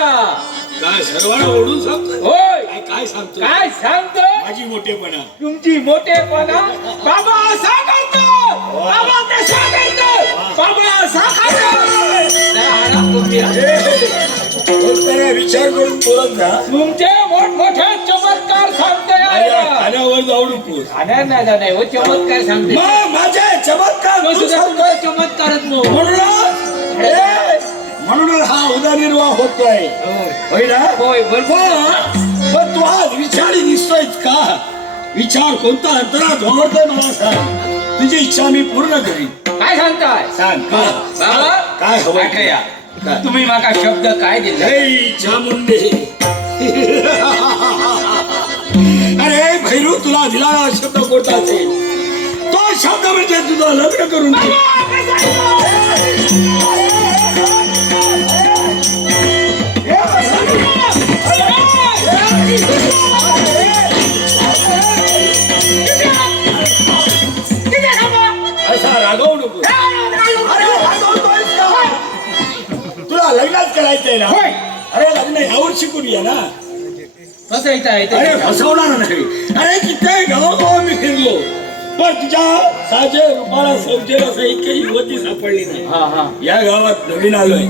असा काय सर्वांना ओढून सांगतो? होय काय सांगतो? काय सांगतो माझी मोठेपणा. तुमची मोठेपणा बाबा असा करतो बाबा तसा करतो बाबा असा विचार करून बोलत ना. तुमचे मोठमोठे चमत्कार सांगते खाण्यावर जाऊ नको. नाही हो चमत्कार सांगते माझे चमत्कार तू सांगतोय. चमत्कारच म्हणून हा उदरनिर्वाह होतोय. होय ना? होय बरोबर. पण तू आज विचारी दिसतोय का? विचार कोणता अंतरात वावरतोय मला सांग. तुझी इच्छा मी पूर्ण करीन. काय सांगताय? सांग बाबा काय हवं? तुम्ही माका शब्द काय दिला? चामुंडे. अरे भैरू तुला दिला शब्द कोणता असेल? तो शब्द म्हणजे तुझं लग्न करून घे. असा रागवू नको. तुला लग्नच करायचंय ना? अरे लग्न यावर शिकून या ना. कसं येत अरे फसवणार नाही. अरे किती गावागाव मी फिरलो पण तुझ्या साजे रुपाला सौजेला एकही युवती सापडली नाही. या गावात नवीन आलोय.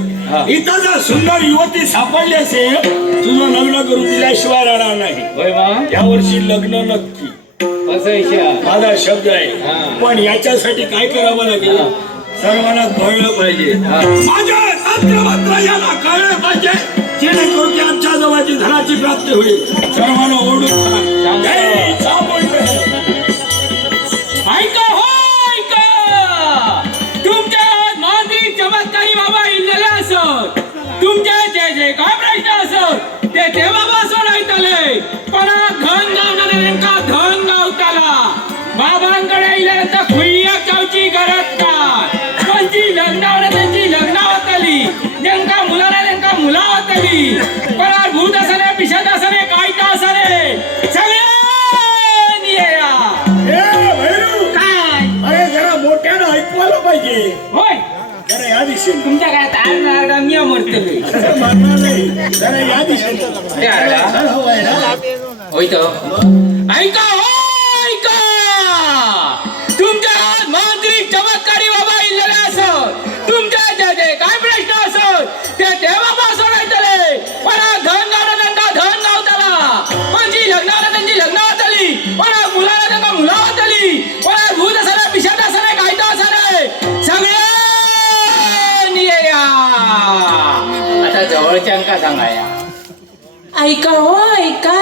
इथं जर सुंदर युवती सापडली असेल तुझं लग्न करून दिल्याशिवाय राहणार नाही. या वर्षी लग्न नक्की. माझा शब्द आहे. पण याच्यासाठी काय करावं लागेल? सर्वांना कळलं पाहिजे. माझ्या तंत्रमंत्र याला कळलं पाहिजे जेणेकरून की आमच्या जवळची धनाची प्राप्ती होईल. सर्वांना ओढून सांग. ऐका हो ऐका. तुमच्या मांत्रिक चमत्कारी बाबा इल्लेले असत. तुमच्या जे जे काय प्रश्न असत ते बाबा सोडवतले. पण धन गावणारे नेमका धन गावताला. बाबांकडे इल्यानंतर खुय्याक जाऊची गरज काय? त्यांची लग्नावर त्यांची लग्नावतली. नेमका मुलाला नेमका मुलावतली. पण भूत असणे पिशाच असणे कायदा असणे सगळ्यांनी या. अरे जरा मोठ्यानं ऐकवायला पाहिजे. होय जरा या दिशेने. तुमच्या काय तार नियम वर्तले जरा या दिशेने. होय तो ऐका हो ऐका. तुमच्या मांत्रिक चमत्कारी बाबा इल्लेले असत. तुमच्या जे जे काय प्रश्न असत ते बाबा सोडवतले. पण धन गावला त्यांना धन गावताला. त्यांची लग्नाला त्यांची लग्नावतली. पण मुलाला त्यांना मुलावतली. पण भूत असणे पिशाच असणे कायदा असणे सगळ्यांनी या. आता जवळच्यांका सांगाया. ऐका हो ऐका.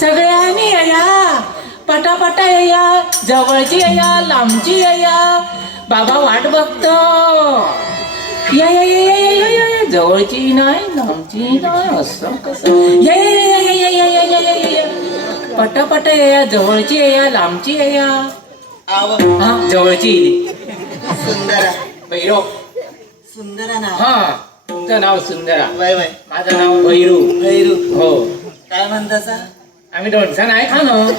सगळ्यांनी या. पटापटा या. जवळची या लांबची या. बाबा वाट बघतो. या या या या या या या. जवळची नाही लांबची नाही असं कसं. या या या या या या या या या. पटापटा या. जवळची या लांबची या. हा जवळची सुंदरा भैरव. सुंदरा नाव. हा तुमचं नाव सुंदरा. वय वय माझं नाव भैरू. भैरू. हो काय म्हणतासा? आम्ही दोनसा नाही खाणं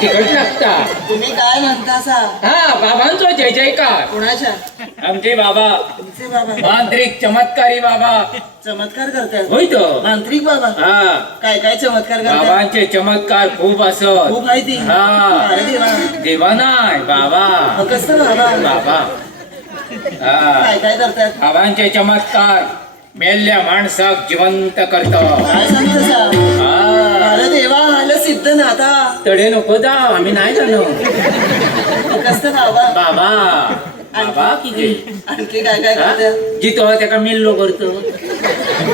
तिकट लागता. तुम्ही काय म्हणतासा? हा बाबांचो जय जयकार. कुणाच्या? आमचे बाबा तुमचे बाबा मांत्रिक चमत्कारी बाबा. चमत्कार करतात? होय तो. मांत्रिक बाबा हा काय काय चमत्कार करतात? बाबांचे चमत्कार खूप असत. खूप आहे ती. हा अरे देवा. देवा नाही बाबा. मग कसं बाबा? बाबा हा काय काय करतात? बाबांचे चमत्कार मेल्या माणसाक जिवंत करत. काय सांगतासा? हा अरे देवा आलं सिद्ध नाथा. तडे नको जा आम्ही नाही जाणं. कसं बाबा? बाबा बाबा किती आणखी काय काय करतात? जितो त्याका मिल्लो करतो.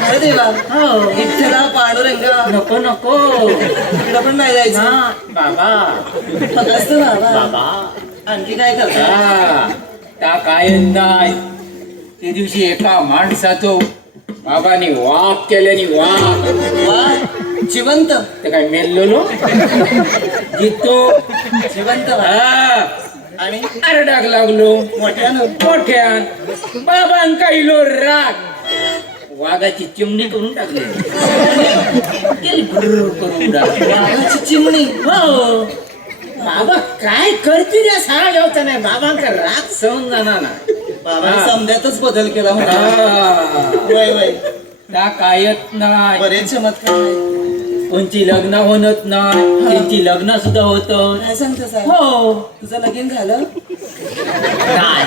अरे देवा. हो विठ्ठला पांडुरंगा नको नको तिकडं पण नाही जायचं. हा बाबा मग कसं बाबा? बाबा आणखी काय करतात? हा त्या काय नाही. त्या दिवशी एका माणसाचो बाबांनी वाक केल्याने वाक. वा जिवंत. ते काय मेल्लो जितो जिवंत वा. हा आणि आरडाक लागलो मोठ्यानं. मोठ्यान. बाबांका इलो राग. वाघाची चिमणी करून टाकली. गेली भुर्र करून टाकली. वाघाची चिमणी. हो बाबा काय करते रे सारा गावचा नाही. बाबांका राग सहन जाणार ना. बाबा समद्यातच बदल केला म्हणा. वय वय त्या कायत नाही बरेच चमत्कार आहेत. कोणची लग्न होत नाही त्यांची लग्न सुद्धा होत काय सांगतो साहेब? हो तुझं लगीन झालं? नाही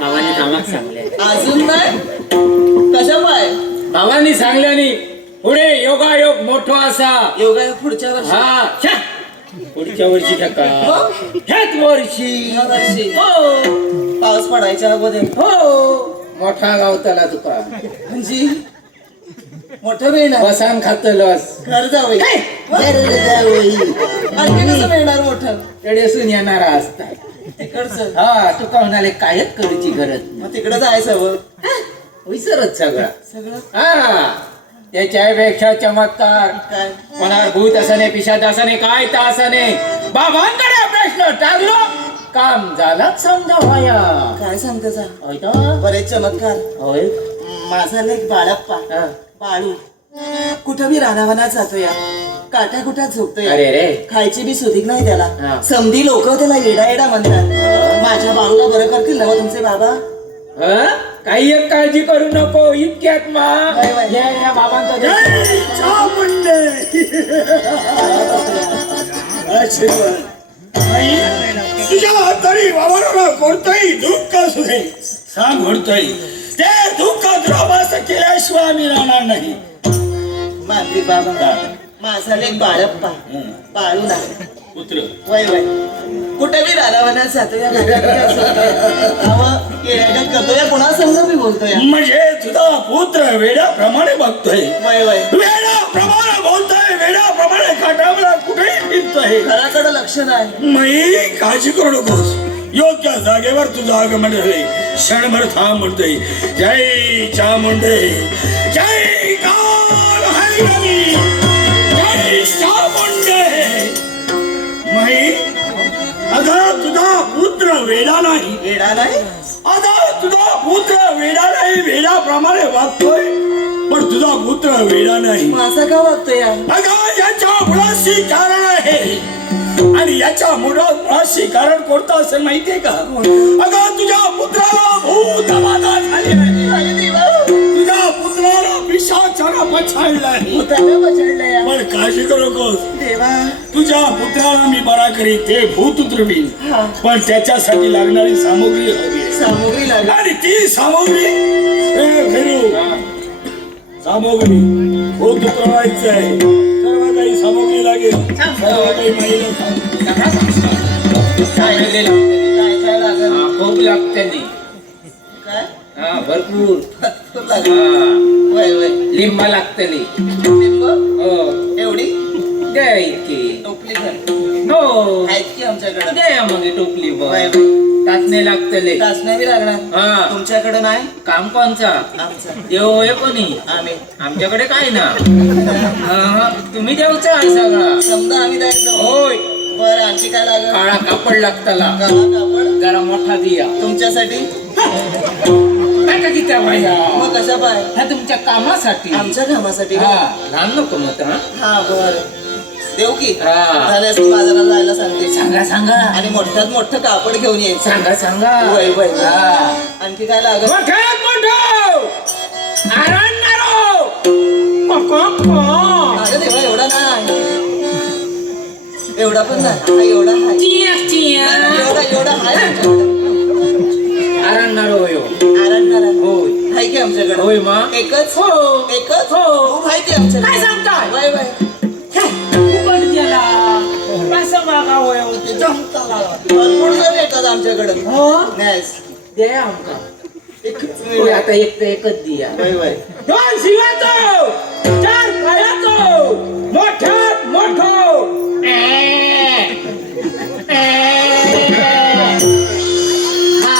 भावानी कामाक सांगले अजून नाही? कशा पाय? भावानी सांगल्यानी पुढे योगायोग मोठा असा योगा पुढच्या वर्षी. हा छा. पुढच्या वर्षी का हो? ह्याच वर्षी या वर्षी हो पाऊस पडायच्या अगोदर. हो मोठा गावताला तुका म्हणजे मोठं मिळणार. बसान खातलस घर जावई. काय? घर जावई. आणखी कसं मिळणार मोठं? कडेसून येणारा असतात तिकडचं. हा तुका म्हणाले कायच करूची गरज मग तिकडं जायचं बघ. विसरत सगळा सगळं हा त्याच्यापेक्षा चमत्कार काय? कोणावर भूत असाने पिशाच असाने काय तर असाने बाबांकडे प्रश्न टाकलो काम झालं समजा व्हाया काय सांगतो सा? होय तर? बरेच चमत्कार. होय माझा लेक बाळप्पा हा. बाळू कुठं बी रानावनात जातो या काट्या कुठ्यात झोपतो या. अरे रे खायची बी सुधीक नाही त्याला. हा. समधी लोक त्याला येडा येडा म्हणतात. माझ्या बाळूला बरं करतील ना हो तुमचे बाबा? हं? काही एक काळजी करू नको इतक्यात मा वय, वय. या बाबांचा जय चामुंडे. आशीर्वाद आई तुझ्या तरी वावराला कोणतंही दुःख असू दे सांग म्हणतोय ते दुःख द्रोबास केल्याशिवाय आम्ही राहणार नाही. मांत्री बाबा माझा लेक बाळप्पा बाळू नाही पुत्र वय वय कुठे बी रानावनात जातो या येड्यागत करतो या कुणा संग बी बोलतो या. म्हणजे तुझा पुत्र वेड्याप्रमाणे बघतोय वय वय वेड्याप्रमाणे बोलतोय वेड्याप्रमाणे काटावला कुठेही फिरतोय. घराकडे लक्ष नाही. मी काळजी करू नकोस योग्य जागेवर तुझं आगमन होईल. क्षणभर थांब म्हणतोय जय चामुंडे जय काल हरिहरी जय चामुंडे. माई अगं तुझा पुत्र वेडा नाही. येडा नाही. अगं तुझा पुत्र वेडा नाही वेडाप्रमाणे वागतोय पण तुझा पुत्र वेडा नाही. माझा का वागतो या? अगं याच्या मुळाशी कारण आहे आणि याच्या मुळाशी कारण कोणतं असेल माहितीये का? अगं तुझ्या पुत्राला भूत बाधा झाली आहे. तुझ्या पुत्राला पिशाचाला पछाडलाय. भूताला बचाडलं या. पण काळजी करू नकोस देवा तुझ्या पुत्राला मी बरा करीन ते भूत उतरवीन हा. पण त्याच्यासाठी लागणारी सामग्री हवी आहे. सामुग्री लागली. आणि ती सामग्री फिरू सामग्री भूत उतरवायचं आहे. सर्व काही सामग्री लागेल सर्व काही महिला काय काय लागल? खूप लागते काय? भरपूर भरपूर लागल. वय वय लिंबा लागतली लिंब हो एवढी द्या इतकी टोपली भर हो आहेत की आमच्याकडे? द्या मग ही टोपली बघ वय वय टाचणे लागतले टाचण्या बी लागणार. हा तुमच्याकडे नाही? काम कोणचा आमचा देव होय कोणी आम्ही आमच्याकडे काय ना हा, तुम्ही देवचा आहे सगळा समजा आम्ही द्यायचं. होय बरं आणखी काय लागल? काळा कापड लागतला काळा कापड जरा मोठा दिया तुमच्यासाठी. टाका की त्या बाया मग कशा पाय? हा तुमच्या कामासाठी आमच्या कामासाठी. हा लहान नको मत हा हा बर देऊ की हा. झाल्यास मी बाजाराला जायला सांगते. सांगा सांगा आणि मोठ्यात मोठं कापड घेऊन यायचं. सांगा सांगा वय वय हा. आणखी काय लागल? मोठ्यात मोठं आरणारो माझ्या देवा एवढा नाही. एवढा पण नाही. हा एवढा आहे. चिया चिया एवढा आहे आमच्याकडे. आरणारो होय आराधना होय आहे की आमच्याकडे? होय मा एकच हो एकच हो. खूप आहे की आमच्याकडे. काय सांगताय? वय वय फुकट गेला कसं मागा होय भरपूर जण येतात आमच्याकडे. हो नॅस. दे आमका एकच होय, आता एक तर एकच दिया वय वय दोन शिवाचो चार पायाचो मोठ्यात मोठो हा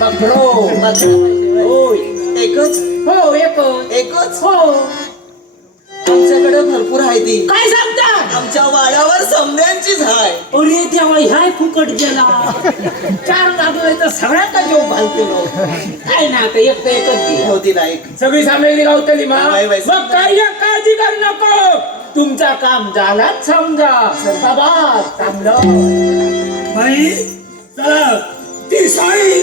बकरो होय एकच हो एकच एकच हो आमच्याकडे भरपूर आहे ती. काय सांगता आमच्या वाड्यावर समद्यांचीच आहे. अरे देवा ह्याय फुकट गेला चार लागलोय तर सगळ्यांना जेव घालतो काय ना आता एक तर एकच दिया होती ना एक. सगळी सामग्री गावतली मा वय, वय. मग काही एक काळजी करू नको तुमचा काम झालाच समजा बाबा चांगलं बाई चला ती साडी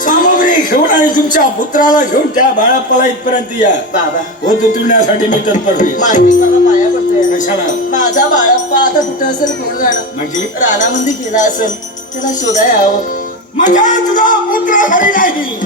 सामग्री घेऊन आणि तुमच्या पुत्राला घेऊन त्या बाळाप्पाला इथपर्यंत या. बाबा होत उतरण्यासाठी मी तत्पर होईल. माझी मला पाया पडतोय. कशाला? माझा बाळप्पा आता कुठं असेल कोण जाणं. म्हणजे रानामध्ये गेला असेल त्याला शोधाय यावं. म्हणजे तुझा पुत्र घरी नाही.